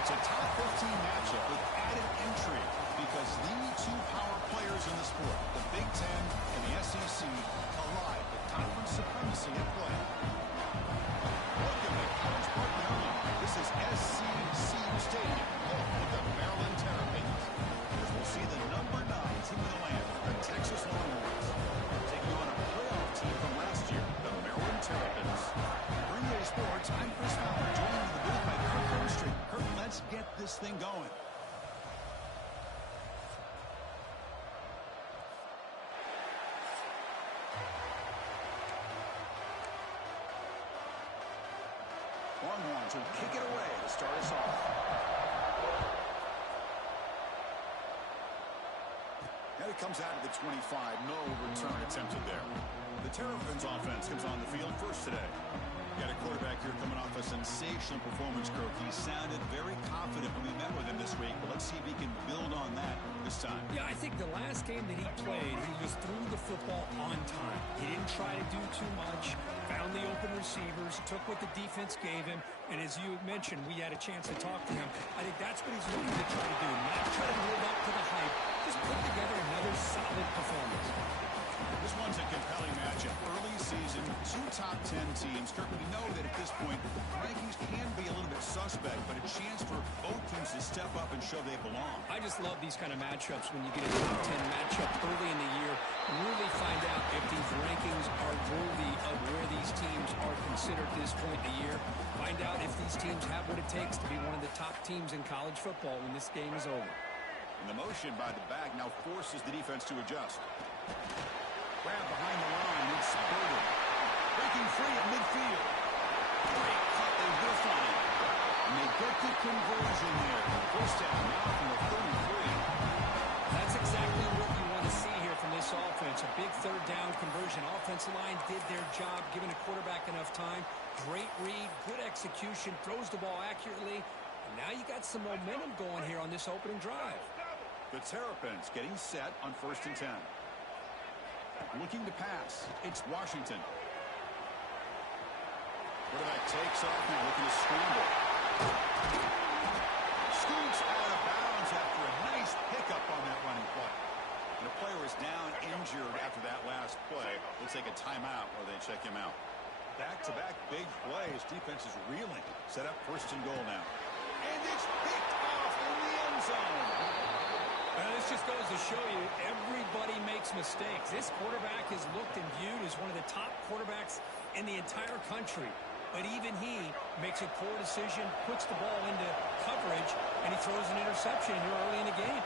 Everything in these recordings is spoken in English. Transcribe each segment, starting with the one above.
It's a top 15 matchup with added intrigue because the two power players in the sport, the Big Ten and the SEC, collide with conference supremacy at play. Welcome to College Park, Maryland. This is SCC Stadium, home of the Maryland Terrapins. As we'll see the number 9 team in the land, the Texas Longhorns, taking on a playoff team from last year, the Maryland Terrapins. For EA Sports, I'm Chris Fowler, joined in the booth by Kirk Overstreet. Kirk, let's get this thing going. Longhorns will kick it away to start us off. And it comes out of the 25. No return attempted there. The Terrapins offense comes on the field first today. Got a quarterback here coming off a sensational performance, Kirk. He sounded very confident when we met with him this week. But let's see if he can build on that this time. Yeah, I think the last game that he played, he just threw the football on time. He didn't try to do too much, found the open receivers, took what the defense gave him, and as you mentioned, we had a chance to talk to him. I think that's what he's looking to try to do, not try to live up to the hype, just put together another solid performance. This one's a compelling matchup. Early season, 2 top 10 teams. Kirk, we know that at this point, rankings can be a little bit suspect, but a chance for both teams to step up and show they belong. I just love these kind of matchups when you get a top 10 matchup early in the year. Really find out if these rankings are worthy of where these teams are considered at this point in the year. Find out if these teams have what it takes to be one of the top teams in college football when this game is over. And the motion by the back now forces the defense to adjust. Grab behind the line, it's Burger. Breaking free at midfield. Great cut, they whiff on it. And they get the conversion there. First down now from the 33. That's exactly what you want to see here from this offense. A big third down conversion. Offensive line did their job, giving a quarterback enough time. Great read, good execution, throws the ball accurately. And now you got some momentum going here on this opening drive. The Terrapins getting set on 1st and 10. Looking to pass. It's Washington. Quarterback takes off now, looking to scramble. Scoots out of bounds after a nice pickup on that running play. And the player is down injured after that last play. They'll take a timeout while they check him out. Back-to-back big plays. Defense is reeling. Set up 1st and goal now. And it's picked off in the end zone. This just goes to show you everybody makes mistakes. This quarterback is looked and viewed as one of the top quarterbacks in the entire country. But even he makes a poor decision, puts the ball into coverage, and he throws an interception here early in the game.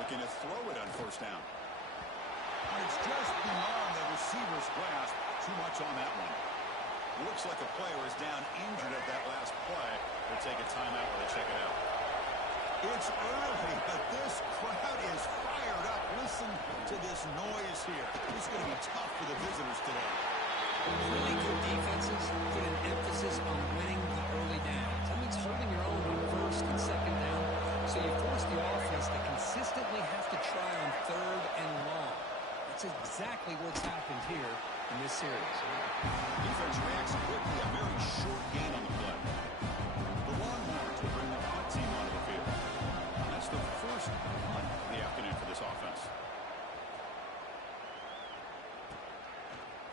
Looking to throw it on 1st down. And it's just beyond the receiver's grasp. Too much on that one. Looks like a player is down injured at that last play. They'll take a timeout while they check it out. It's early, but this crowd is fired up. Listen to this noise here. It's going to be tough for the visitors today. Really good defenses put an emphasis on winning the early downs. That means holding your own on 1st and 2nd down. So you force the offense to consistently have to try on 3rd and long. That's exactly what's happened here in this series. Defense reacts quickly. A very short gain on the play. The Longhorns will bring the punt team onto the field. That's the first punt of the afternoon for this offense.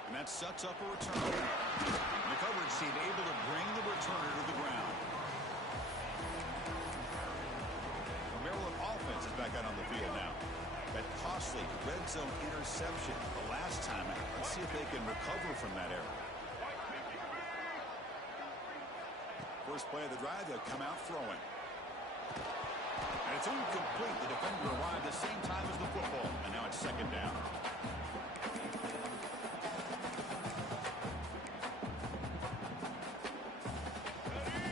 And that sets up a return. And the coverage team able to bring the returner to the ground. The Maryland offense is back out on the field now. That costly red zone interception the last time out. Let's see if they can recover from that error. First play of the drive, they'll come out throwing. And it's incomplete. The defender arrived at the same time as the football. And now it's 2nd down.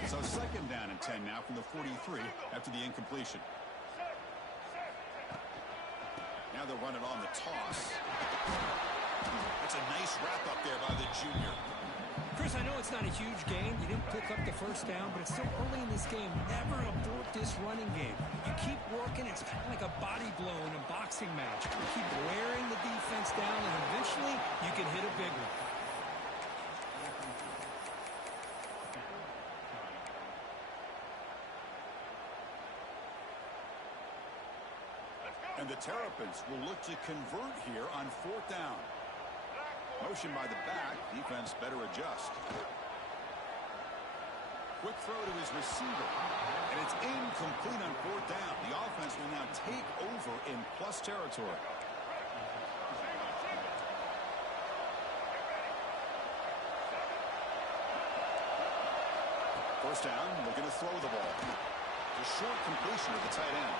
So 2nd down and 10 now from the 43 after the incompletion. Now they'll run it on the toss. That's a nice wrap up there by the junior. Chris, I know it's not a huge game. You didn't pick up the 1st down, but it's still early in this game. Never abort this running game. You keep working. It's kind of like a body blow in a boxing match. You keep wearing the defense down, and eventually you can hit a big one. And the Terrapins will look to convert here on 4th down. Motion by the back. Defense better adjust. Quick throw to his receiver. And it's incomplete on 4th down. The offense will now take over in plus territory. First down, looking to throw the ball. A short completion of the tight end.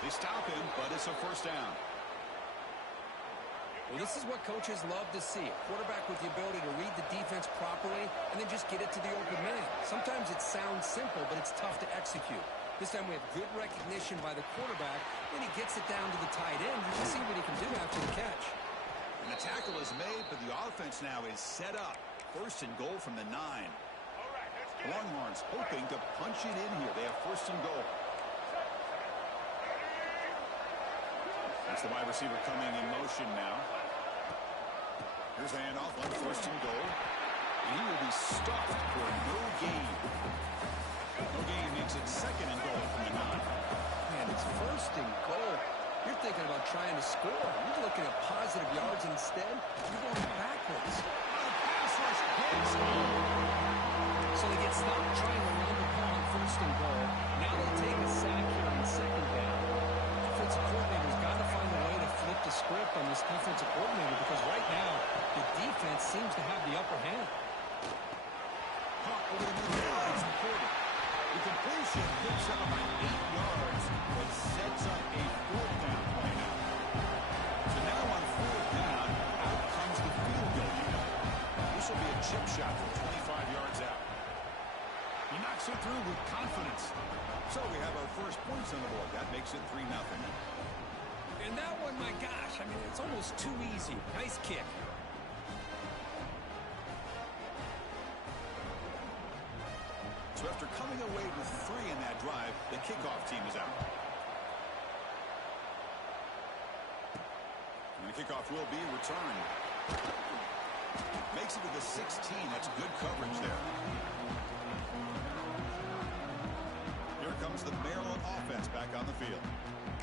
They stop him, but it's a first down. Well, this is what coaches love to see. A quarterback with the ability to read the defense properly and then just get it to the open man. Sometimes it sounds simple, but it's tough to execute. This time we have good recognition by the quarterback. When he gets it down to the tight end, you can see what he can do after the catch. And the tackle is made, but the offense now is set up. First and goal from the 9. Longhorns hoping to punch it in here. They have first and goal. That's the wide receiver coming in motion now. Here's the handoff on first and goal. And he will be stuffed for no gain. No gain makes it second and goal from the 9. Man, it's first and goal. You're thinking about trying to score. You're looking at positive yards instead. You're going backwards. Pass rush hits. So they get stopped trying to run the ball on first and goal. Now they take a sack here on second down. Offensive coordinator's got to find a way to flip the script on this defensive coordinator because right now the defense seems to have the upper hand. Caught over the middle. It's important. The completion picks up by 8 yards, but sets up a 4th down play now. So now on 4th down, out comes the field goal unit. This will be a chip shot from 25 yards out. He knocks it through with confidence. So we have our first points on the board. That makes it 3-0. And that one, my gosh, I mean, it's almost too easy. Nice kick. So after coming away with 3 in that drive, the kickoff team is out. And the kickoff will be returned. Makes it to the 16. That's good coverage there. Here comes the Maryland offense back on the field.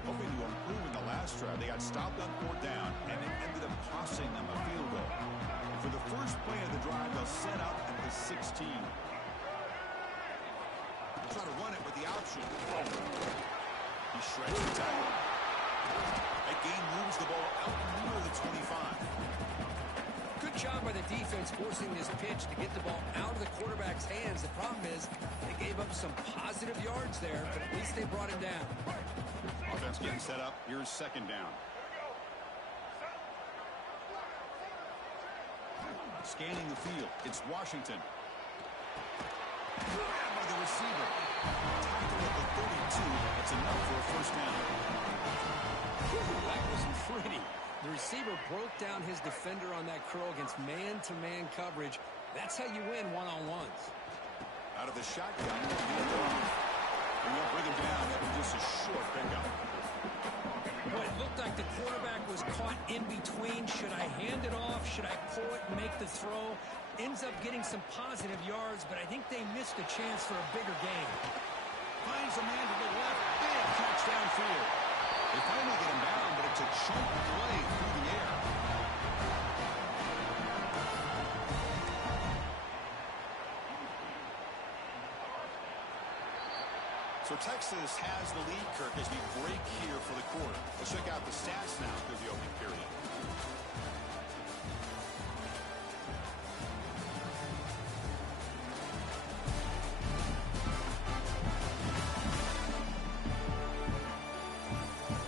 Hoping to improve in the last drive. They got stopped on 4th down, and it ended up costing them a field goal. And for the first play of the drive, they'll set out at the 16. Try to run it with the option. He shreds the tackle. That gain moves the ball out near the 25. Good job by the defense forcing this pitch to get the ball out of the quarterback's hands. The problem is they gave up some positive yards there, but at least they brought him down. Offense getting set up. Here's second down. Scanning the field. It's Washington. Grabbed by the receiver. Tackle at the 32. That's enough for a first down. That wasn't pretty. The receiver broke down his defender on that curl against man-to-man coverage. That's how you win one-on-ones. Out of the shotgun. And they'll bring him down after just a short pickup. Well, it looked like the quarterback was caught in between. Should I hand it off? Should I pull it and make the throw? Ends up getting some positive yards, but I think they missed a chance for a bigger gain. Finds a man to the left. Big catch downfield. They finally get him down, but it's a chunk play through the air. So Texas has the lead, Kirk, as we break here for the quarter. Let's check out the stats now through the opening period.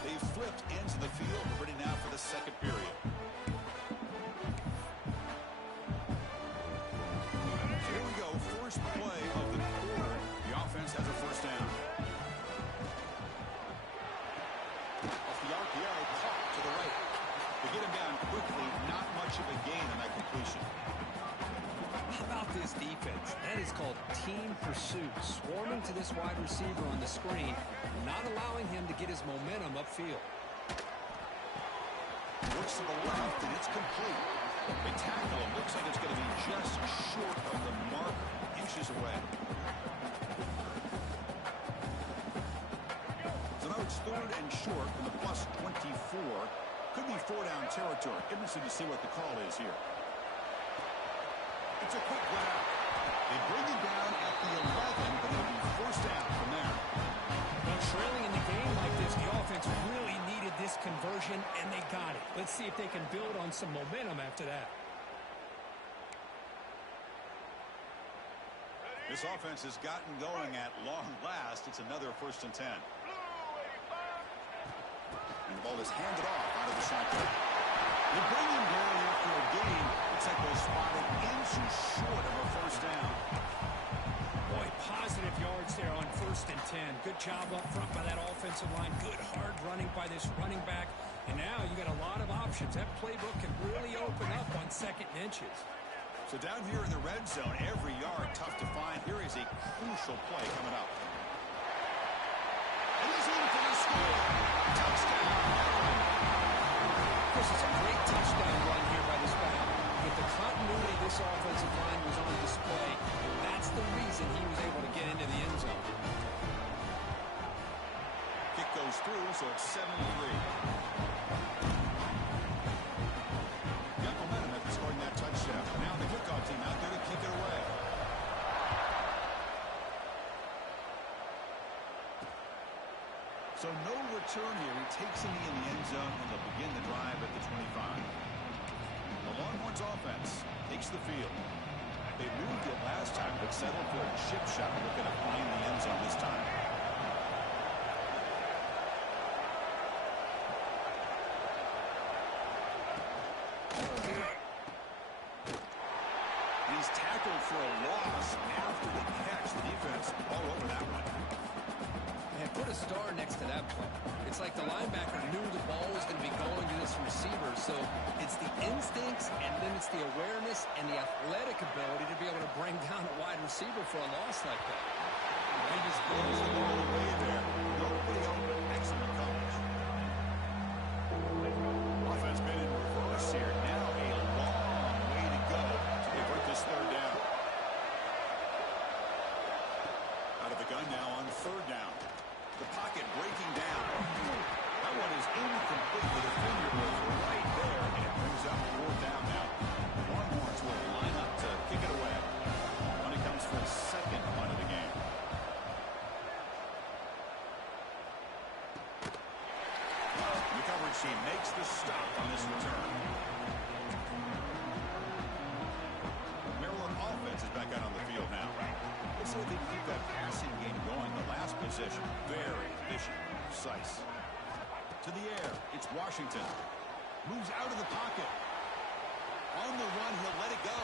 They've flipped into the field, ready now for the second period. So here we go, first play of the quarter. The offense has a first down. Off the RPO, caught to the right. They get him down quickly, not much of a gain on that completion. How about this defense? That is called team pursuit. Swarming to this wide receiver on the screen, not allowing him to get his momentum upfield. Looks to the left, and it's complete. They tackle him. Looks like it's going to be just short of the mark, inches away. So now It's 3rd and short from the plus 24. Could be 4-down territory. Interested to see what the call is here. It's a quick grab. They bring it down at the 11, but it'll be forced out from there. Well, trailing in the game like this, the offense really needed this conversion, and they got it. Let's see if they can build on some momentum after that. This offense has gotten going at long last. It's another 1st and 10. And the ball is handed off out of the shotgun. They bring him down after a gain. Looks like they'll spot it inches short of a 1st down. Boy, positive yards there on 1st and 10. Good job up front by that offensive line. Good hard running by this running back. And now you got a lot of options. That playbook can really open up on 2nd and inches. So down here in the red zone, every yard tough to find. Here is a crucial play coming up. And he's in for the score. Touchdown. Chris, it's a great touchdown run here by this back. With the continuity this offensive line was on display, that's the reason he was able to get into the end zone. Kick goes through, so it's 7-3. Scoring that touchdown. Now the kickoff team out there to kick it away. So no return here. He takes him in the end zone, and they'll begin the drive at the 25. The Longhorns offense takes the field. They moved it last time, but settled for a chip shot. Looking to find the end zone this time. He's tackled for a loss after the catch. The defense all over that one. And put a star next to that play. It's like the linebacker knew the ball was going to be going to this receiver, so it's the instincts and then it's the awareness and the athletic ability to be able to bring down a wide receiver for a loss like that. He just throws the ball away there. Nobody open. Excellent coverage. Offense been in reverse here. Now a long way to go to convert this 3rd down. Out of the gun now on 3rd down. The pocket breaking down. That one is incomplete. The defender was right there, and it brings up 4th down now. Longhorns will line up to kick it away. When it comes for his 2nd punt of the game. The coverage team makes the stop on this return. Maryland offense is back out on the field now. Let's see if they keep that passing game going. The last possession, very efficient, precise. To the air, it's Washington. Moves out of the pocket. On the run, he'll let it go.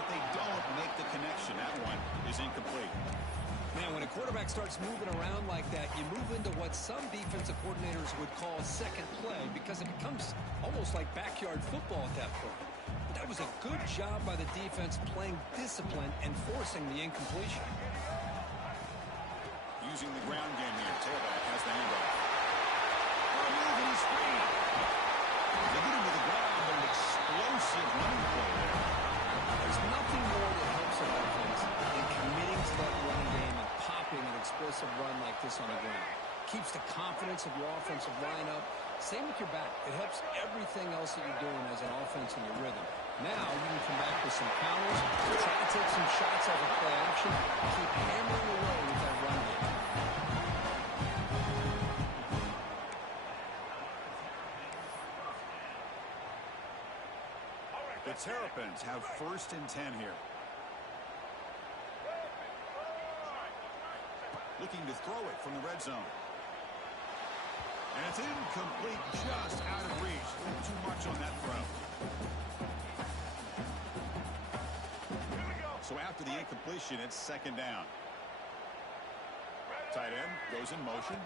But they don't make the connection. That one is incomplete. Man, when a quarterback starts moving around like that, you move into what some defensive coordinators would call second play because it becomes almost like backyard football at that point. That was a good job by the defense playing discipline and forcing the incompletion. Using the ground game here. Tailback has the handoff. Oh, move and he's free. They get him to the ground, but an explosive running play there. There's nothing more that helps an offense than committing to that running game and popping an explosive run like this on the ground. Keeps the confidence of your offensive lineup. Same with your back. It helps everything else that you're doing as an offense in your rhythm. Now you can come back with some counters, try to take some shots off of play action, keep hammering away with that run game. The Terrapins have 1st and 10 here. Looking to throw it from the red zone. And it's incomplete, just out of reach. A little too much on that throw. So after the incompletion, it's 2nd down. Tight end goes in motion.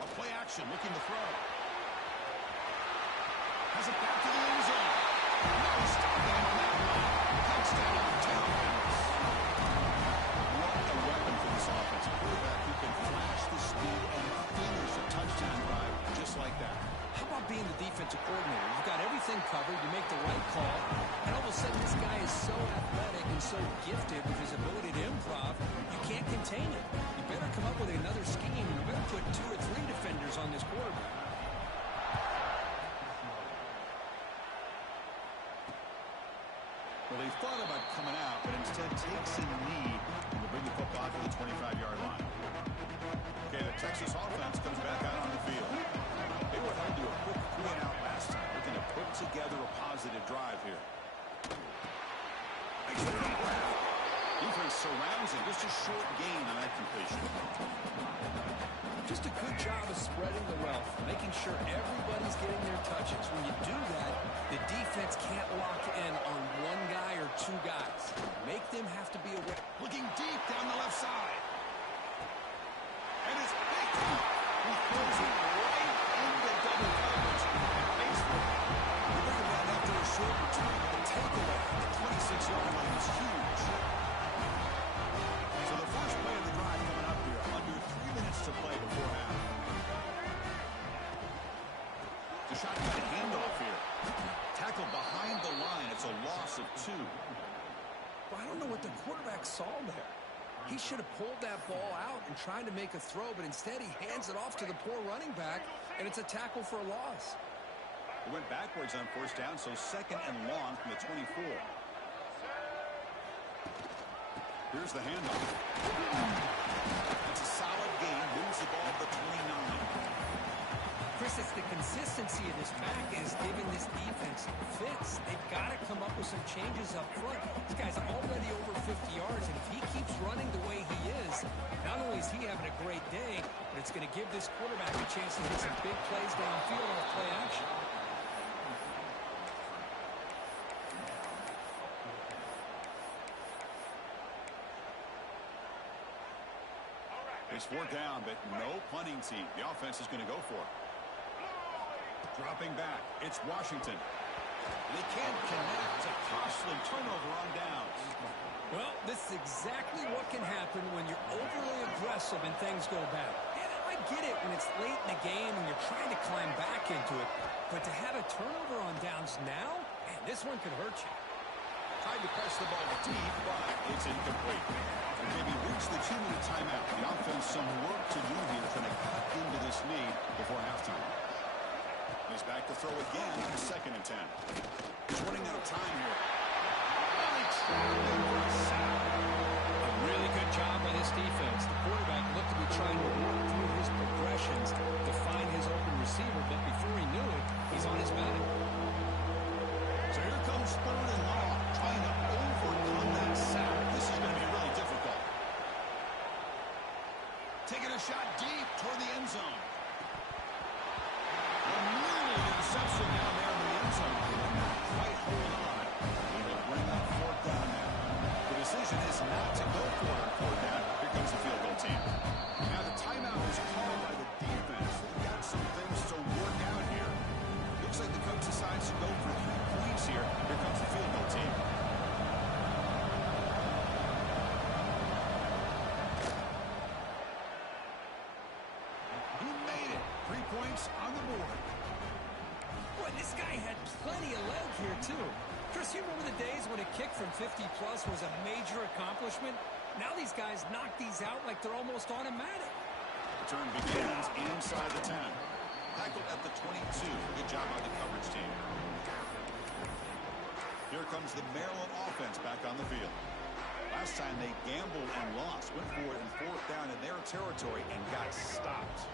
A play action, looking to throw. Has it back to the end zone. No stopping him on that one. Touchdown, Terrapins. What a weapon for this offense. A quarterback who can flash the speed and finish a touchdown drive just like that. How about being being the defensive coordinator. You've got everything covered. You make the right call. And all of a sudden, this guy is so athletic and so gifted with his ability to improv, you can't contain it. You better come up with another scheme. You better put 2 or 3 defenders on this quarterback. Well, he thought about coming out, but instead takes a knee and will bring the football to the 25-yard line. Okay, the Texas offense comes back out on the field. They were held to a quick 3-and-out last time. Looking to put together a positive drive here. Defense surrounds him. Just a short gain on that completion. Just a good job of spreading the wealth, making sure everybody's getting their touches. When you do that, the defense can't lock in on one guy or 2 guys. Make them have to be aware. Looking deep down the left side. And it's picked up. He throws it right into double coverage. And pays for it. We bring him down after a short return. The takeaway at the 26-yard line is huge. So the first play of the drive coming up here. Under 3 minutes to play before half. The shotgun handoff here. Tackled behind the line. It's a loss of 2. Well, I don't know what the quarterback saw there. He should have pulled that ball out and tried to make a throw, but instead he hands it off to the poor running back, and it's a tackle for a loss. It went backwards on first down, so 2nd and long from the 24. Here's the handoff. That's a solid gain. Moves the ball to the 29. Chris, it's the consistency of this back is giving this defense fits. They've got to come up with some changes up front. This guy's already over 50 yards, and if he keeps running the way he is, not only is he having a great day, but it's going to give this quarterback a chance to get some big plays downfield off play action. It's 4th down, but no punting team. The offense is going to go for it. Dropping back, it's Washington. They can't connect. It's a costly turnover on downs. Well, this is exactly what can happen when you're overly aggressive and things go bad. And I get it when it's late in the game and you're trying to climb back into it. But to have a turnover on downs now, man, this one could hurt you. Tried to press the ball deep, but it's incomplete. Okay, we reached the 2-minute timeout. The offense some work to do here, trying to cut into this lead before halftime. He's back to throw again on 2nd and 10. He's running out of time here. A really good job by this defense. The quarterback looked to be trying to work through his progressions to find his open receiver, but before he knew it, he's on his back. So here comes 3rd and long, trying to overcome that sack. This is going to be really difficult. Taking a shot deep toward the end zone. Nearly an interception down there in the end zone. Could not quite hold on. He will bring up 4th down now. The decision is not to go for it on 4th down. Here comes the field goal team. Now the timeout is called by the defense. They've got some things to work out here. Looks like the coach decides to go for 3 points here. Here comes the field goal team. He made it. 3 points on the board. Boy, this guy had plenty of leg here, too. Chris, you remember the days when a kick from 50-plus was a major accomplishment? Now these guys knock these out like they're almost automatic. Return begins inside the 10. Tackled at the 22. Good job by the coverage team. Here comes the Maryland offense back on the field. Last time they gambled and lost. Went for it in 4th down in their territory and got stopped.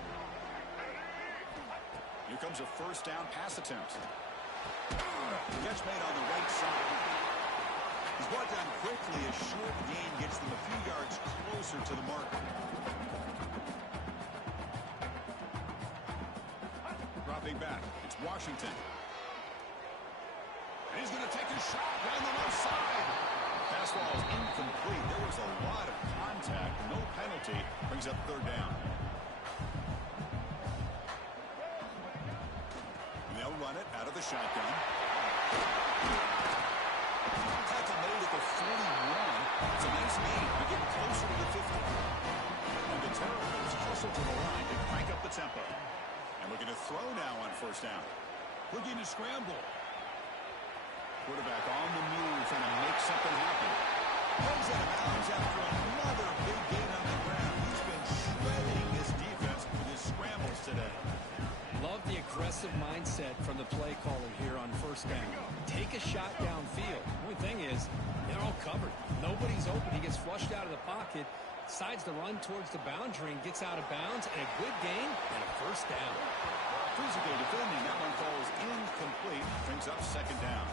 Here comes a 1st down pass attempt. Catch made on the right side. He's brought down quickly. A short gain gets them a few yards closer to the mark. Dropping back, it's Washington. And he's going to take a shot down the left side. Fastball is incomplete. There was a lot of contact. No penalty. Brings up 3rd down. And they'll run it out of the shotgun. Tackle made at the 41. It's a nice gain. They're getting closer to the 50. And the Terrapins hustle to the line to crank up the tempo. And we're going to throw now on 1st down. Looking to scramble. Quarterback on the move, trying to make something happen. Goes out of bounds after another big gain on the ground. He's been shredding his defense with his scrambles today. Love the aggressive mindset from the play caller here on first down. Take a shot downfield. The only thing is, they're all covered. Nobody's open. He gets flushed out of the pocket, decides to run towards the boundary, and gets out of bounds, and a good gain and a first down. Physical defending. That one falls incomplete. Brings up second down.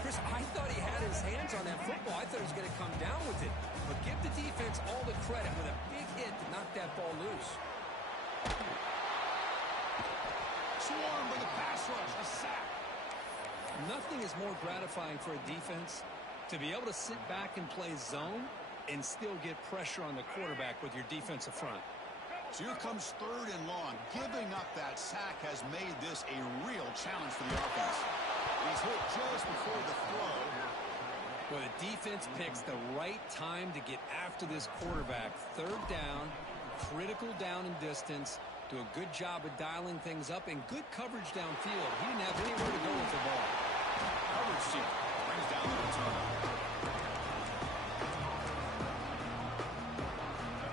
Chris, I thought he had his hands on that football. I thought he was going to come down with it. But give the defense all the credit with a big hit to knock that ball loose. Swarmed by the pass rush. A sack. Nothing is more gratifying for a defense to be able to sit back and play zone and still get pressure on the quarterback with your defensive front. So here comes third and long. Giving up that sack has made this a real challenge for the offense. He's hit just before the throw. Well, the defense picks the right time to get after this quarterback. Third down, critical down and distance. Do a good job of dialing things up and good coverage downfield. He didn't have anywhere to go with the ball. Coverage team brings down the return.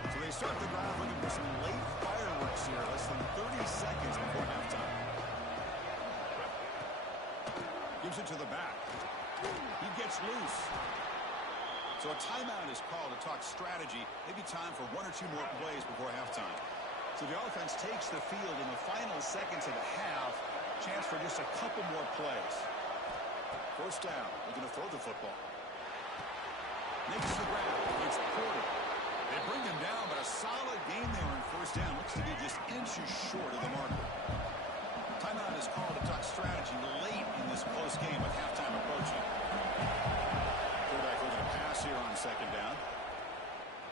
So they start the drive looking for some late fireworks here. Less than 30 seconds before halftime. Gives it to the back. He gets loose. So a timeout is called to talk strategy. Maybe time for one or two more plays before halftime. So the offense takes the field in the final seconds of the half. Chance for just a couple more plays. First down. Looking to throw the football. Makes the grab. It's Porter. They bring him down, but a solid game there in first down. Looks to be just inches short of the marker. Timeout is called to talk strategy late in this close game with halftime approaching. Quarterback looking to pass here on second down.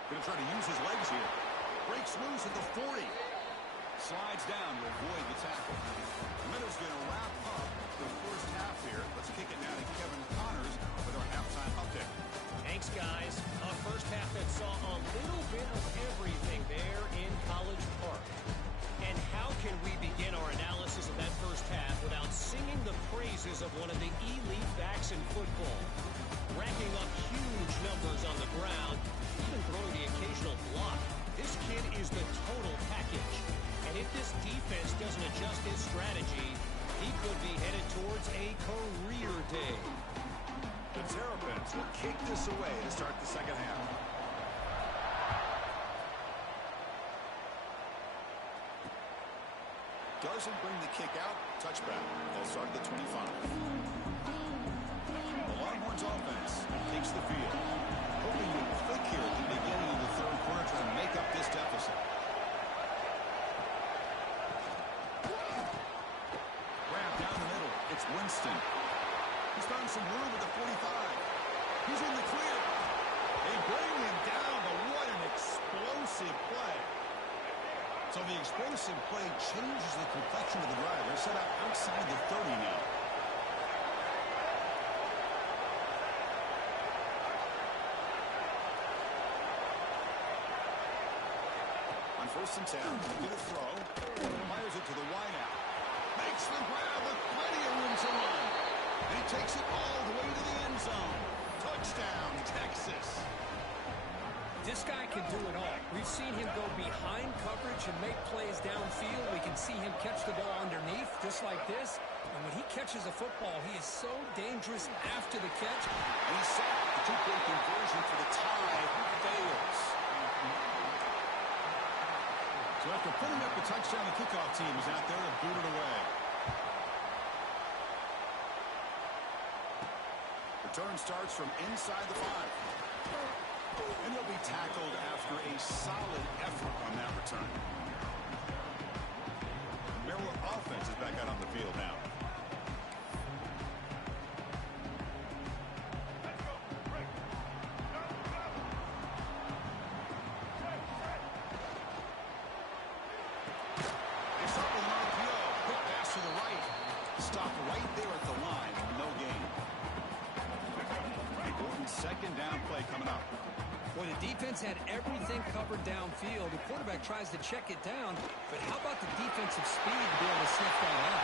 Going to try to use his legs here. Breaks loose at the 40. Slides down to avoid the tackle. The Miners going to wrap up the first half here. Let's kick it now to Kevin Connors with our halftime update. Thanks, guys. A first half that saw a little bit of everything there in College Park. And how can we begin our analysis of that first half without singing the praises of one of the elite backs in football? Racking up huge numbers on the ground, even throwing the occasional block. This kid is the total package. And if this defense doesn't adjust his strategy, he could be headed towards a career day. The Terrapins will kick this away to start the second half. Doesn't bring the kick out. Touchback. They'll start at the 25. The Longhorns offense takes the field. Hoping to click here at the beginning of the third quarter, trying to make up this deficit. Grab down the middle. It's Winston. He's found some room at the 45. He's in the clear. They bring him down, but what an explosive play. So the explosive play changes the complexion of the drive. They're set up outside the 30 now. On first and 10, get a throw. Fires it to the wideout. Makes the grab with plenty of room to run. And he takes it all the way to the end zone. Touchdown, Texas. This guy can do it all. We've seen him go behind coverage and make plays downfield. We can see him catch the ball underneath, just like this. And when he catches a football, he is so dangerous after the catch. And he's sacked. The two-point conversion for the tie fails. So after putting up the touchdown, the kickoff team is out there to boot it away. Return starts from inside the 5. And he'll be tackled after a solid effort on that return. Maryland offense is back out on the field now. They start with an RPO. Quick pass to the right. Stopped right there at the line. No gain. Important second down play coming up. Well, the defense had everything covered downfield. The quarterback tries to check it down, but how about the defensive speed to be able to sniff that out?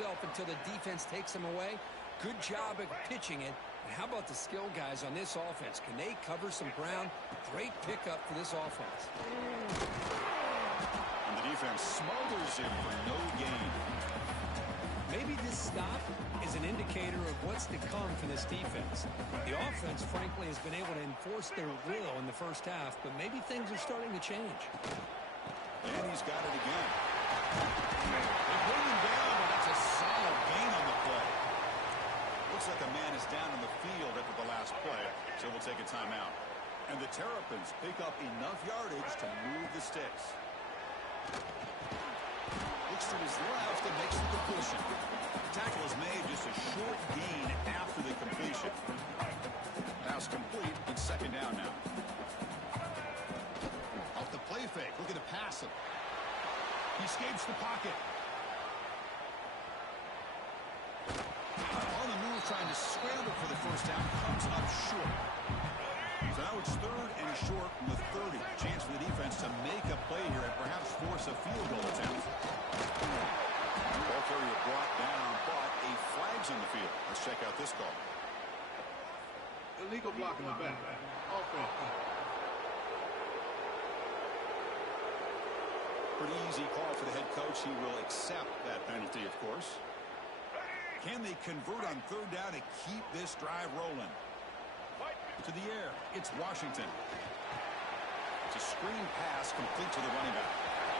yourself until the defense takes them away. Good job at pitching it. And how about the skill guys on this offense? Can they cover some ground? Great pickup for this offense. And the defense smothers him for no gain. Maybe this stop is an indicator of what's to come for this defense. The offense, frankly, has been able to enforce their will in the first half, but maybe things are starting to change. And he's got it again. They bring him down, but that's a solid gain on the play. Looks like a man is down in the field after the last play, so we'll take a timeout. And the Terrapins pick up enough yardage to move the sticks. Looks to his left and makes the completion. The tackle is made just a short gain after the completion. Pass complete. It's second down now. Off the play fake. Looking to pass him. He escapes the pocket. On the move, trying to scramble for the first down. Comes up short. So now it's third and short from the 30. Chance for the defense to make a play here and perhaps force a field goal attempt. Ball carrier brought down, but a flag's in the field. Let's check out this call. Illegal block in the back. Offense. Pretty easy call for the head coach. He will accept that penalty, of course. Can they convert on third down to keep this drive rolling? To the air, it's Washington. It's a screen pass complete to the running back.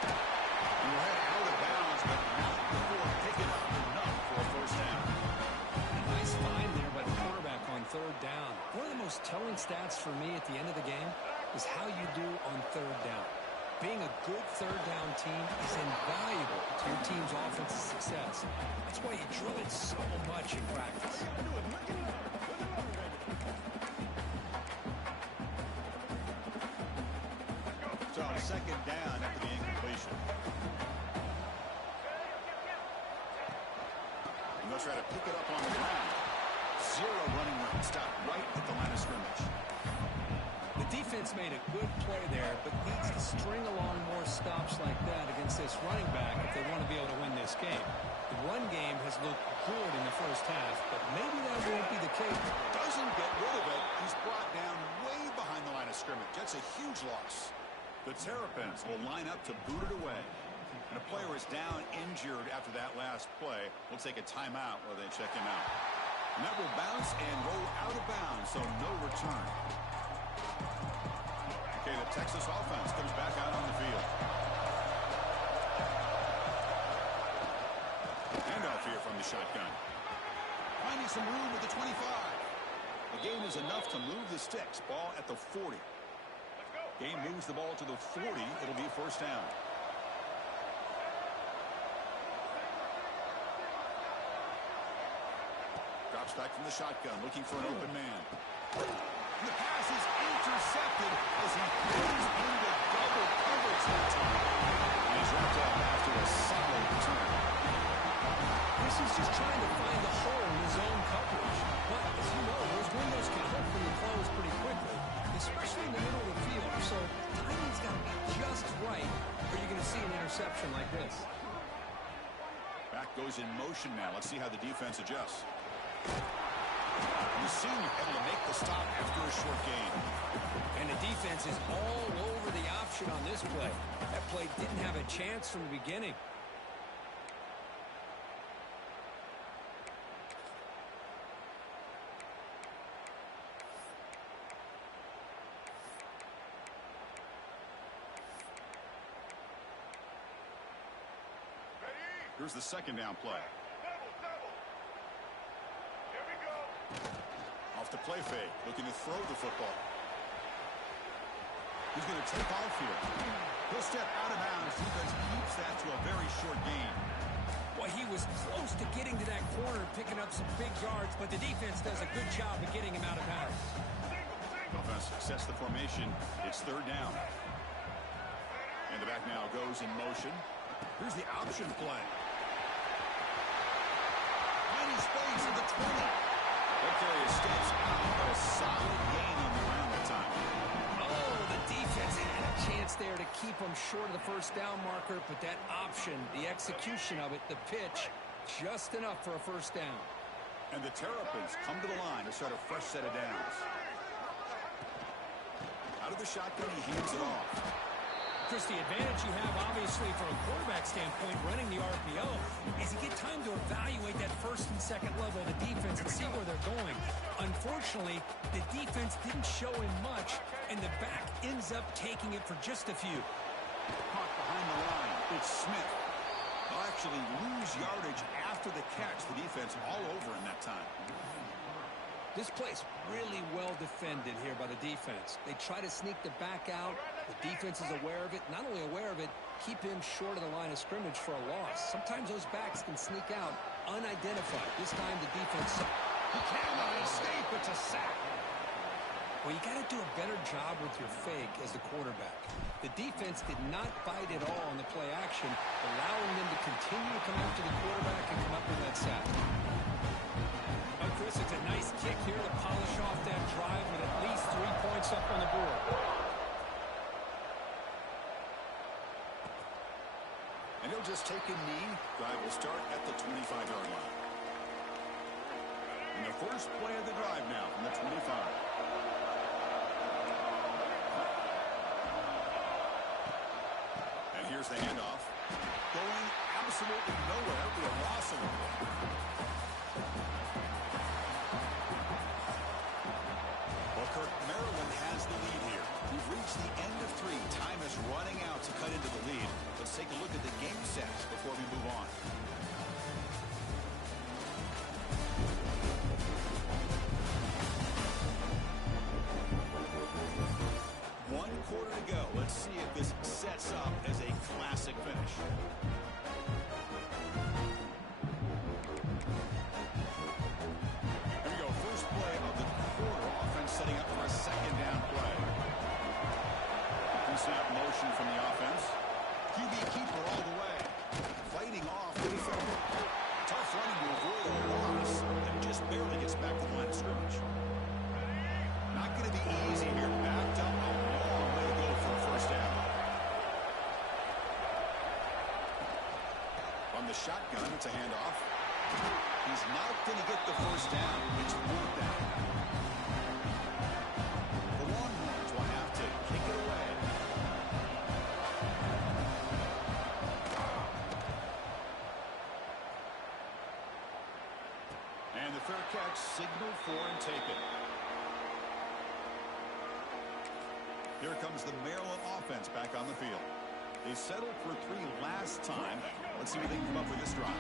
And we'll head out of bounds, but not before picking up enough for a first down. Nice find there by the quarterback on third down. One of the most telling stats for me at the end of the game is how you do on third down. Being a good third down team is invaluable to your team's offensive success. That's why you drill it so much in practice. So second down after the incompletion. And they'll try to pick it up on the ground. Zero running room. Stop right at the line of scrimmage. The defense made a good play there, but needs to string along more stops like that against this running back if they want to be able to win this game. The run game has looked good in the first half, but maybe that won't be the case. Doesn't get rid of it. He's brought down way behind the line of scrimmage. That's a huge loss. The Terrapins will line up to boot it away. And a player is down injured after that last play. We'll take a timeout while they check him out. And that will bounce and roll out of bounds, so no return. Okay, the Texas offense comes back out on the field. Handoff here from the shotgun. Finding some room at the 25. The game is enough to move the sticks. Ball at the 40. Game moves the ball to the 40. It'll be first down. Drops back from the shotgun, looking for an open man. The pass is intercepted as he goes into double coverage that time. And he's wrapped up after a solid return. This is just trying to find the hole in his own coverage. But, as you know, those windows can hopefully close pretty quickly, especially in the middle of the field. So, timing's got to be just right, or you're going to see an interception like this. Back goes in motion now. Let's see how the defense adjusts. The senior able to make the stop after a short gain. And the defense is all over the option on this play. That play didn't have a chance from the beginning. Here's the second down play. Off the play fake, looking to throw the football. He's going to take off here. He'll step out of bounds. Defense keeps that to a very short gain. Well, he was close to getting to that corner, picking up some big yards, but the defense does a good job of getting him out of bounds. Offense sets the formation. It's third down. And the back now goes in motion. Here's the option play. Tiny space at the 20. That carrier steps out, but a solid gain on the ground that time. Oh, the defense had a chance there to keep him short of the first down marker, but that option, the execution of it, the pitch, just enough for a first down. And the Terrapins come to the line to start a fresh set of downs. Out of the shotgun, he hands it off. Chris, the advantage you have, obviously, from a quarterback standpoint, running the RPO, is you get time to evaluate that first and second level of the defense and see where they're going. Unfortunately, the defense didn't show him much, and the back ends up taking it for just a few. Caught behind the line. It's Smith. They'll actually lose yardage after the catch. The defense all over in that time. This play's really well defended here by the defense. They try to sneak the back out. The defense is aware of it. Not only aware of it, keep him short of the line of scrimmage for a loss. Sometimes those backs can sneak out unidentified. This time the defense... He cannot escape. It's a sack. Well, you got to do a better job with your fake as the quarterback. The defense did not bite at all on the play action, allowing them to continue to come after the quarterback and come up with that sack. Oh, Chris, it's a nice kick here to polish off that drive with at least 3 points up on the board. And he'll just take a knee. Drive will start at the 25-yard line. And the first play of the drive now from the 25. And here's the handoff. Going absolutely nowhere. It'll be a loss of it. Well, Kirk, Maryland has the lead here. We've reached the end of 3. Time is running out to cut into the lead. Let's take a look at the game sets before we move on. One quarter to go. Let's see if this sets up as a classic finish. Here we go. First play of the quarter. Offense setting up for a second down play. Snap motion from the offense. QB keeper all the way. Fighting off the defender. Tough running to avoid a loss. And just barely gets back to the line of scrimmage. Not going to be easy here. Backed up a long way to go for a first down. From the shotgun, it's a handoff. He's not going to get the first down. It's 4th down. The Longhorns will have to kick it away. And the fair catch signaled for and taken. Here comes the Maryland offense back on the field. They settled for 3 last time. Let's see what they can come up with this drive.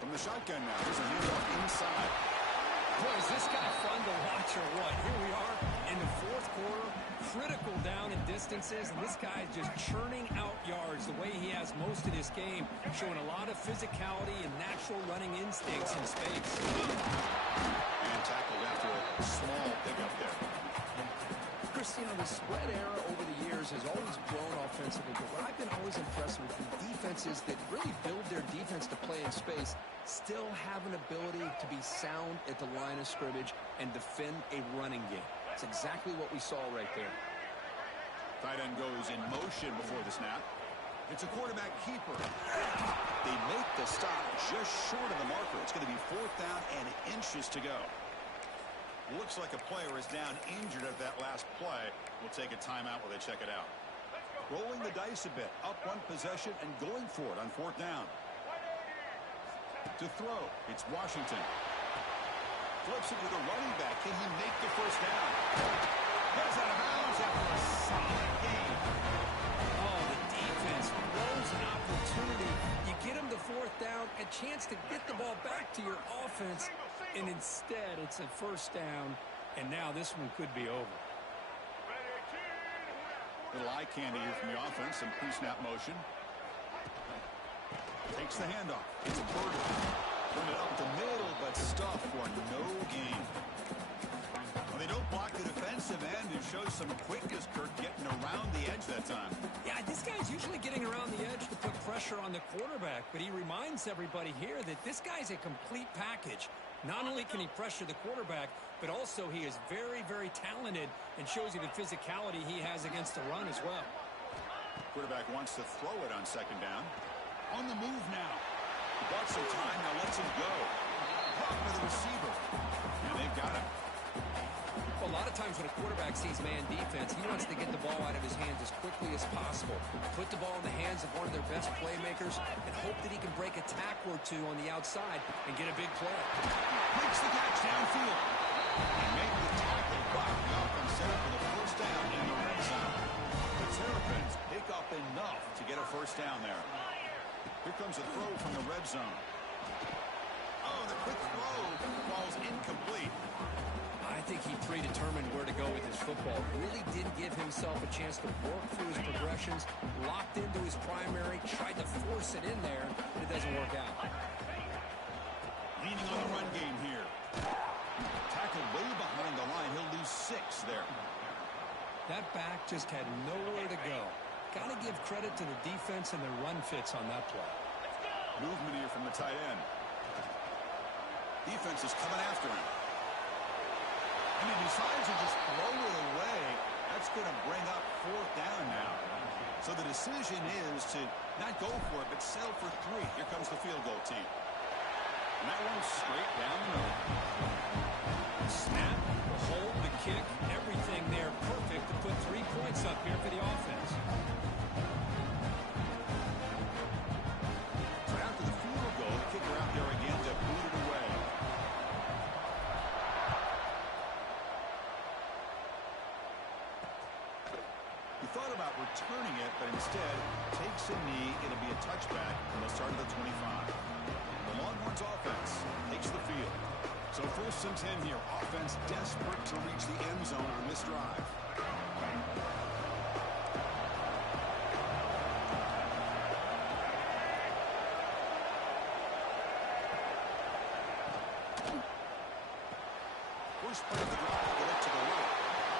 From the shotgun now. There's a handoff inside. Boy, is this guy fun to watch or what? Here we are in the 4th quarter, critical down in distances, and this guy is just churning out yards the way he has most of this game, showing a lot of physicality and natural running instincts in space. And tackled after a small pickup there. Christian, the spread era over the years has always grown offensively, but what I've been always impressed with is defenses that really build their defense to play in space still have an ability to be sound at the line of scrimmage and defend a running game. It's exactly what we saw right there. Tight end goes in motion before the snap. It's a quarterback keeper. They make the stop just short of the marker. It's going to be 4th down and inches to go. Looks like a player is down injured at that last play. We'll take a timeout while they check it out. Rolling the dice a bit. Up 1 possession and going for it on 4th down. To throw, it's Washington. Flips it to the running back. Can he make the first down? Goes out of bounds after a solid game. Oh, the defense blows an opportunity. You get him to 4th down, a chance to get the ball back to your offense, and instead it's a first down, and now this one could be over. Little eye candy here from the offense. Some pre-snap motion. Takes the handoff. It's Burger. Run it up the middle, but stuff for no gain. Well, they don't block the defensive end. It shows some quickness, Kirk, getting around the edge that time. Yeah, this guy's usually getting around the edge to put pressure on the quarterback, but he reminds everybody here that this guy's a complete package. Not only can he pressure the quarterback, but also he is very, very talented and shows you the physicality he has against the run as well. Quarterback wants to throw it on second down. On the move now. He bought some time, now lets him go. Blocked by the receiver. And they've got him. Well, a lot of times when a quarterback sees man defense, he wants to get the ball out of his hands as quickly as possible. Put the ball in the hands of one of their best playmakers and hope that he can break a tackle or two on the outside and get a big play. Makes the catch downfield. And made the tackle, blocking up and set up for the first down in the red zone. The Terrapins pick up enough to get a first down there. Here comes a throw from the red zone. Oh, the quick throw falls incomplete. I think he predetermined where to go with his football. Really didn't give himself a chance to work through his progressions, locked into his primary, tried to force it in there, but it doesn't work out. Leaning on the run game here. Tackled way behind the line. He'll lose 6 there. That back just had nowhere to go. Got to give credit to the defense and their run fits on that play. Movement here from the tight end. Defense is coming after him. And he decides to just throw it away. That's going to bring up 4th down now. So the decision is to not go for it, but settle for 3. Here comes the field goal team. And that one's straight down the middle. Snap, the hold, the kick, everything there perfect to put 3 points up here for the offense. So after the field goal, the kicker out there again to boot it away. He thought about returning it, but instead takes a knee. It'll be a touchback, and they'll start at the 25. The Longhorns offense takes the field. So 1st and 10 here. Offense desperate to reach the end zone on this drive. First play of the drive, get up to the right.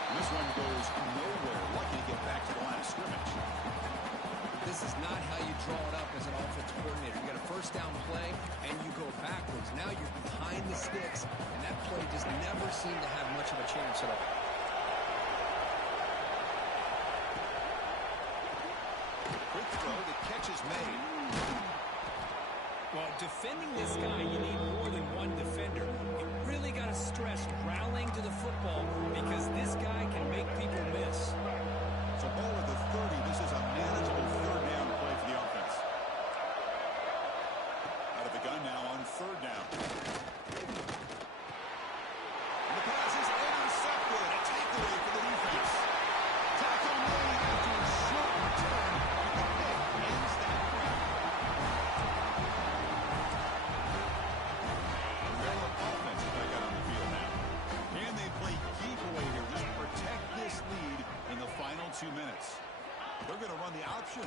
And this one goes nowhere. Lucky to get back to the line of scrimmage. This is not how you draw it up as an offensive coordinator. You got a first down play, and you go backwards. Now you're behind the sticks, and that play just never seemed to have much of a chance at all. Quick throw, the catch is made. Well, defending this guy, you need more than one defender. You really got to stress rallying to the football because this guy can make people miss. So ball at the 30. This is a manageable 3rd down play for the offense. Out of the gun now on 3rd down. And the pass is intercepted. A takeaway for the defense. Tackle made after a short return. The pick ends that drive. Maryland offense is back out on the field now. And they play keep away here. Just protect this lead in the final 2 minutes. They're going to run the option.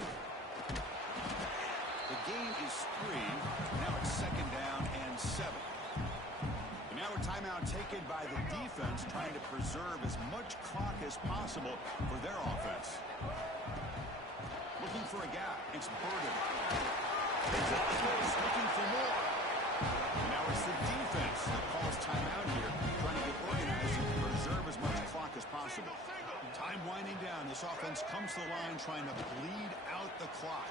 The gain is 3. Now it's 2nd down and 7. And now a timeout taken by the defense, trying to preserve as much clock as possible for their offense. Looking for a gap. It's Burden. It's up close, looking for more. And now it's the defense that calls timeout here, trying to get organized and preserve as much clock as possible. Time winding down. This offense comes to the line trying to bleed out the clock.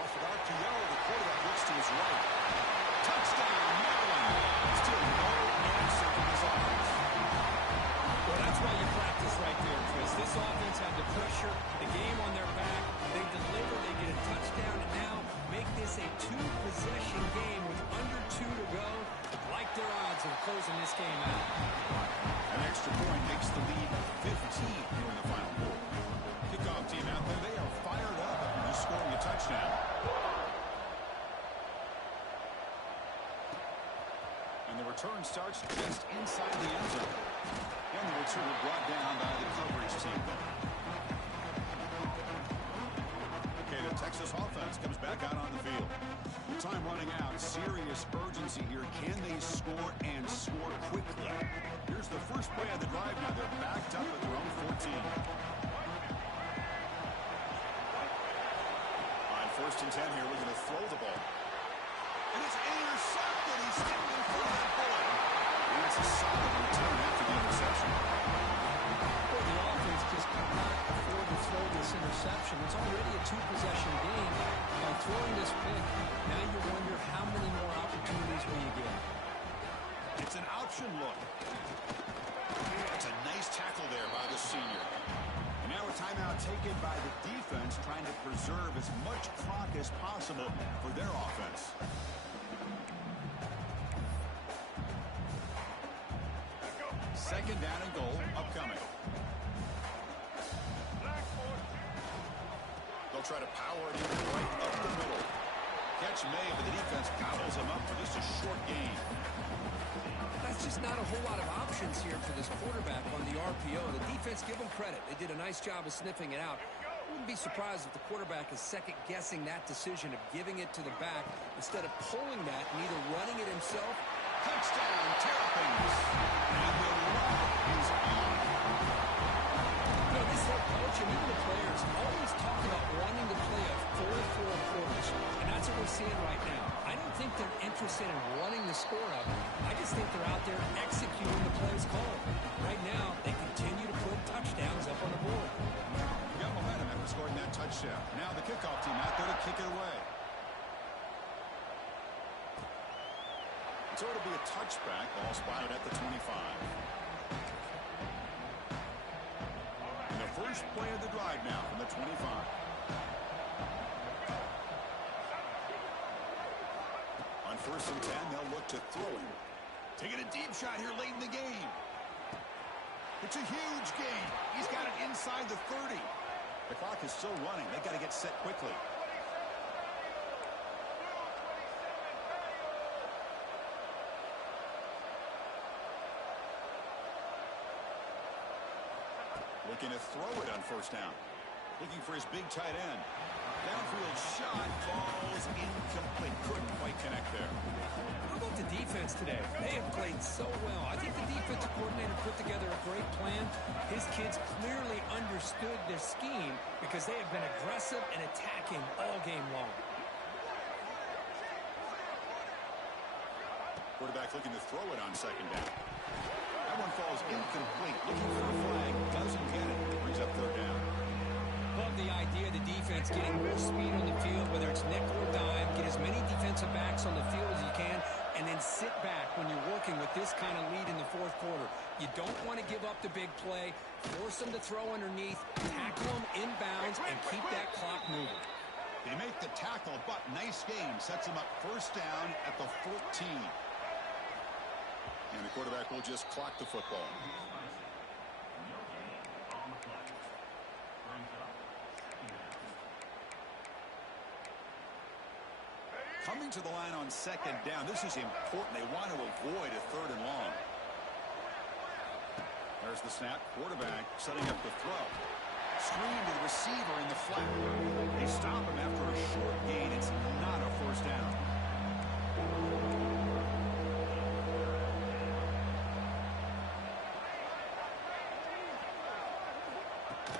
Off of RPO, the quarterback looks to his right. Touchdown, Maryland. Still no answer from this offense. Well, that's why you practice right there, Chris. This offense had the pressure, the game on their back. They deliver, they get a touchdown, and now make this a 2-possession game with under 2 to go. Like their odds of closing this game out. An extra point makes the lead 15 here in the final quarter. Kickoff team out there. They are fired up after just scoring a touchdown. And the return starts just inside the end zone. And the return brought down by the coverage team there. Okay, the Texas offense comes back out on the field. Time running out. Serious urgency here. Can they score and score quickly? Here's the first play of the drive now. They're backed up at their own 14. On 1st and 10 here, we're going to throw the ball. And it's intercepted. He's standing in front of that ball. preserve as much clock as possible for their offense. Second down and goal upcoming. They'll try to power it in right up the middle. Catch made, but the defense gobbles him up for just a short gain. That's just not a whole lot of options here for this quarterback on the RPO. The defense, give them credit. They did a nice job of sniffing it out. Wouldn't be surprised if the quarterback is second-guessing that decision of giving it to the back instead of pulling that and either running it himself. Touchdown, Terrapins. And the run is on. You know, this head coach and even the players always talk about wanting to play a 4-4 quarters, and that's what we're seeing right now. I don't think they're interested in running the score up. I just think they're out there executing the plays called. Right now, they continue to put touchdowns up on the board. Got momentum after scoring that touchdown. Now the kickoff team out there to kick it away. So it'll be a touchback. Ball spotted at the 25. And the first play of the drive now from the 25. On 1st and 10, they'll look to throw him. Taking a deep shot here late in the game. It's a huge gain. He's got it inside the 30. The clock is still running. They've got to get set quickly. Looking to throw it on 1st down. Looking for his big tight end. Downfield shot falls incomplete. Couldn't quite connect there. How about the defense today? They have played so well. I think the defensive coordinator put together a great plan. His kids clearly understood their scheme because they have been aggressive and attacking all game long. Quarterback looking to throw it on 2nd down. That one falls incomplete. Looking for a flag. Doesn't get it. Brings up 3rd down. Love the idea of the defense getting more speed on the field, whether it's nickel or dime. Get as many defensive backs on the field as you can, and then sit back when you're working with this kind of lead in the 4th quarter. You don't want to give up the big play. Force them to throw underneath, tackle them inbounds, and keep that clock moving. They make the tackle, but nice game. Sets them up 1st down at the 14. And the quarterback will just clock the football. Coming to the line on 2nd down. This is important. They want to avoid a 3rd and long. There's the snap. Quarterback setting up the throw. Screen to the receiver in the flat. They stop him after a short gain. It's not a 1st down.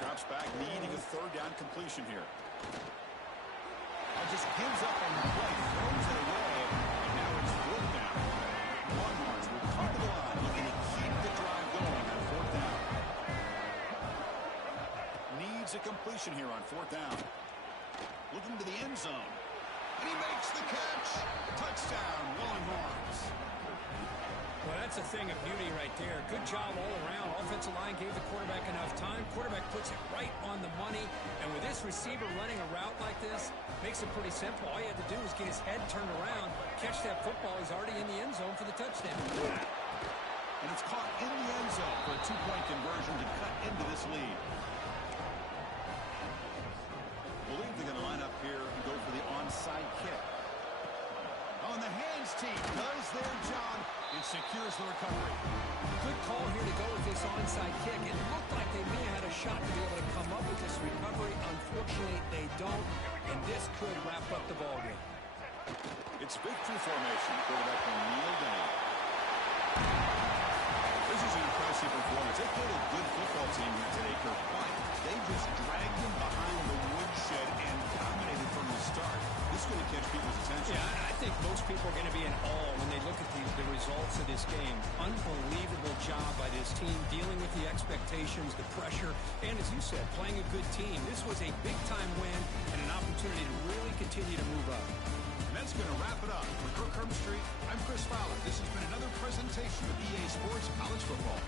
Drops back, needing a 3rd down completion here. Just gives up on the play, throws it away, and now it's 4th down. Longhorns will come to the line, looking to keep the drive going on 4th down. Needs a completion here on 4th down. Looking to the end zone, and he makes the catch. Touchdown, Longhorns. Well, that's a thing of beauty right there. Good job all around. Offensive line gave the quarterback enough time. Quarterback puts it right on the money. And with this receiver running a route like this, makes it pretty simple. All you had to do was get his head turned around, catch that football. He's already in the end zone for the touchdown. And it's caught in the end zone for a 2-point conversion to cut into this lead. Believe they're going to line up here and go for the onside kick. On the hands team does their job. It secures the recovery. Good call here to go with this onside kick. It looked like they may have had a shot to be able to come up with this recovery. Unfortunately, they don't, and this could wrap up the ballgame. It's victory formation. Quarterback will kneel down. This is an impressive performance. They played a good football team here today, Kirk, but they just dragged them behind the woodshed and dominated from the start. This is going to catch people's attention. Yeah, I think most people are going to be in awe when they look at the results of this game. Unbelievable job by this team, dealing with the expectations, the pressure, and as you said, playing a good team. This was a big-time win and an opportunity to really continue to move up. And that's going to wrap it up. For Kirk Herbstreit, I'm Chris Fowler. This has been another presentation of EA Sports College Football.